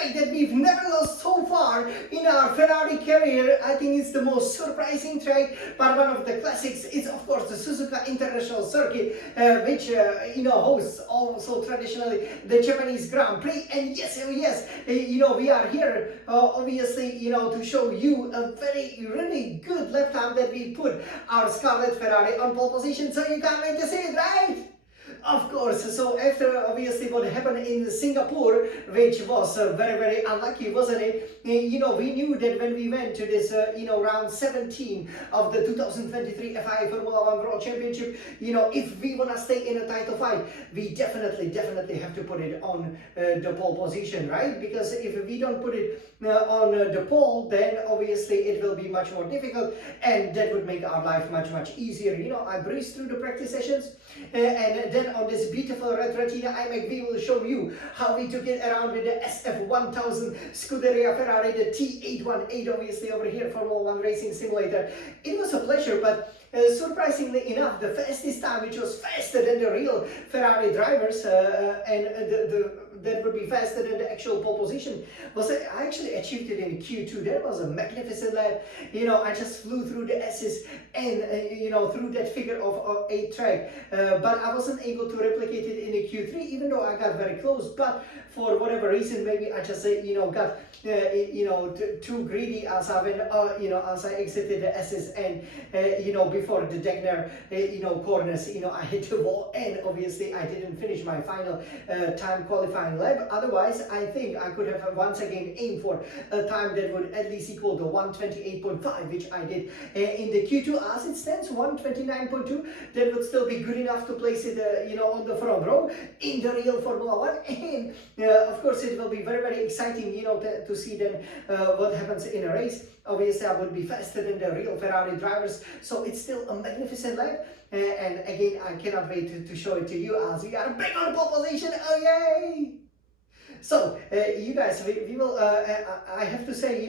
track that we've never lost so far in our Ferrari career. I think it's the most surprising track, but one of the classics is of course the Suzuka International Circuit, which hosts also traditionally the Japanese Grand Prix. And yes, we are here obviously to show you a really good lap time that we put our Scarlet Ferrari on pole position. So you can't wait to see it, right? Of course. So after obviously what happened in Singapore, which was very unlucky, wasn't it? We knew that when we went to this round 17 of the 2023 FIA Formula 1 World Championship, if we want to stay in a title fight, we definitely have to put it on the pole position, right? Because if we don't put it on the pole, then obviously it will be much more difficult, and that would make our life much easier. I breezed through the practice sessions, and then on this beautiful red retina iMac, we will show you how we took it around with the SF1000 Scuderia Ferrari, the T818, obviously over here, Formula 1 Racing Simulator. It was a pleasure, but surprisingly enough, the fastest time, which was faster than the real Ferrari drivers, and that would be faster than the actual pole position, was I actually achieved it in Q2. That was a magnificent lap. I just flew through the S's and through that figure of 8 track, but I wasn't able to replicate it in the Q3, even though I got very close. But for whatever reason, maybe I just got too greedy as I went as I exited the S's, and before the Degner corners, I hit the wall, and obviously I didn't finish my final time qualifying lap. Otherwise, I think I could have once again aimed for a time that would at least equal the 128.5, which I did in the Q2. As it stands, 129.2, that would still be good enough to place it on the front row in the real Formula 1. And of course it will be very exciting to see then what happens in a race. Obviously I would be faster than the real Ferrari drivers, so it's still a magnificent lap, and again I cannot wait to show it to you as we are back on pole position. Oh yay! So you guys, we will I have to say,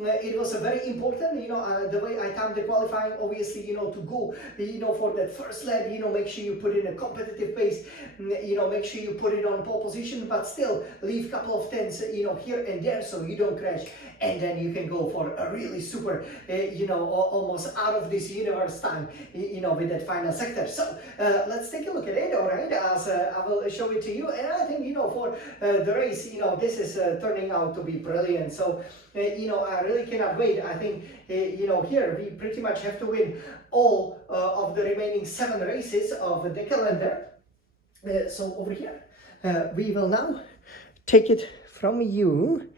it was a very important, the way I timed the qualifying, obviously, to go, for that first lap, make sure you put in a competitive pace, make sure you put it on pole position, but still leave a couple of tenths, here and there, so you don't crash, and then you can go for a really super, almost out of this universe time, with that final sector. So let's take a look at it, alright, as I will show it to you. And I think, for the race, this is turning out to be brilliant. So I really cannot wait. I think here we pretty much have to win all of the remaining 7 races of the calendar. So over here we will now take it from you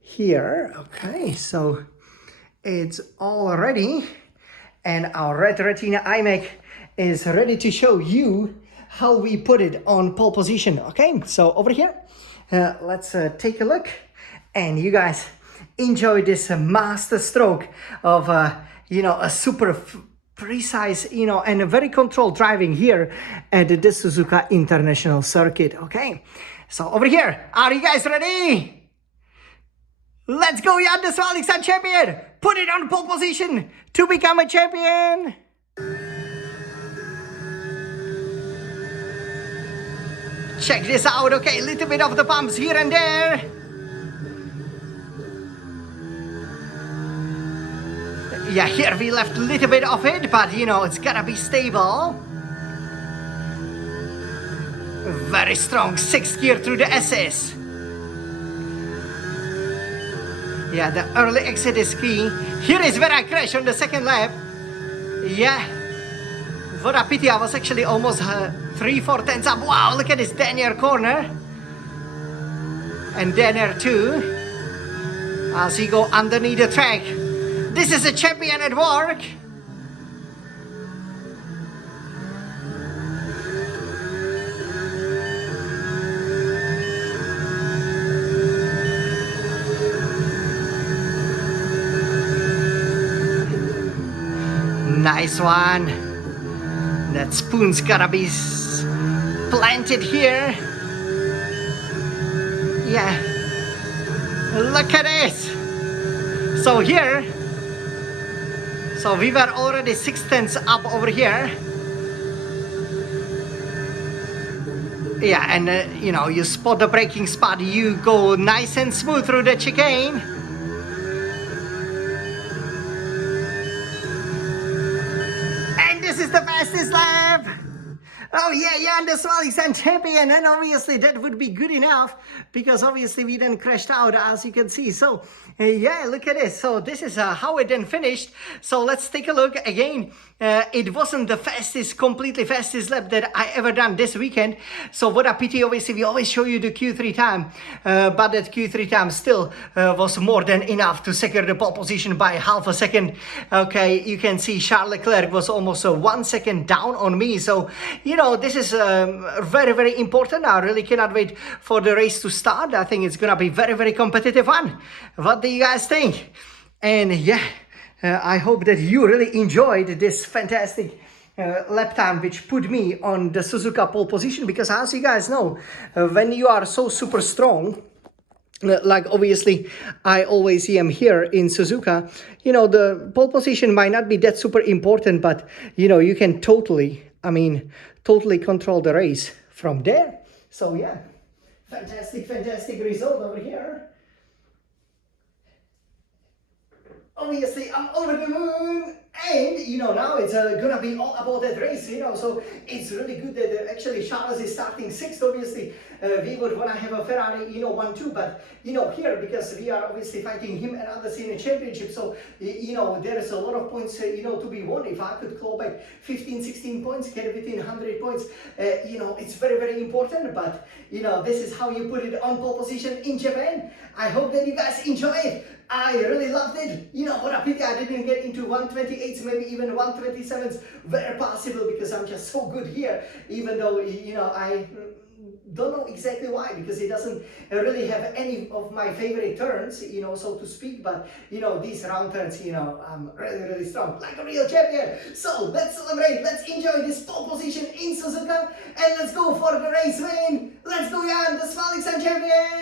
here. Okay, so it's all ready, and our red retina iMac is ready to show you how we put it on pole position. Okay, so over here, let's take a look, and you guys enjoy this master stroke of a super precise and a very controlled driving here at the Suzuka International Circuit. Okay, so over here, are you guys ready? Let's go, Jan de Swalikson champion! Put it on pole position to become a champion! Check this out, okay, a little bit of the bumps here and there. Yeah, here we left a little bit of it, but it's gotta be stable. Very strong 6th gear through the S's. Yeah, the early exit is key. Here is where I crashed on the 2nd lap. Yeah, what a pity, I was actually almost 3-4 tenths up. Wow, look at this Denier corner. And Denier too, as he go underneath the track. This is a champion at work. Nice one. That spoon's gotta be planted here. Yeah. Look at this. So here, we were already 6 tenths up over here. Yeah, and you know, you spot the braking spot, you go nice and smooth through the chicane. And this is the fastest lap. Oh yeah, yeah, and the Smiling Sun champion, and obviously that would be good enough because obviously we then crashed out, as you can see. So yeah, look at this. So this is how it then finished. So let's take a look again. It wasn't the completely fastest lap that I ever done this weekend. So what a pity. Obviously we always show you the Q3 time, but that Q3 time still was more than enough to secure the pole position by half a second. Okay, you can see Charles Leclerc was almost 1 second down on me. So you know, this is very, very important. I really cannot wait for the race to start. I think it's gonna be very, very competitive one. What do you guys think? And yeah, I hope that you really enjoyed this fantastic lap time, which put me on the Suzuka pole position, because as you guys know, when you are so super strong, like obviously I always am here in Suzuka, you know, the pole position might not be that super important, but you know, you can totally control the race from there. So yeah, fantastic result over here. Obviously I'm over the moon, and you know, now it's gonna be all about that race, you know. So it's really good that actually Charles is starting sixth. Obviously we would want to have a Ferrari, you know, 1-2, but you know, here, because we are obviously fighting him and others in the championship, so you know, there's a lot of points you know, to be won. If I could claw back 15-16 points, get within 100 points, you know, it's very, very important. But you know, this is how you put it on pole position in Japan. I hope that you guys enjoy it. I really loved it. You know, what a pity I didn't get into 128s, maybe even 127s, very possible, because I'm just so good here, even though, you know, I don't know exactly why, because it doesn't really have any of my favorite turns, you know, so to speak. But you know, these round turns, you know, I'm really, really strong, like a real champion. So let's celebrate, let's enjoy this pole position in Suzuka, and let's go for the race win. Let's go, Jan, the Smiling Sun champion.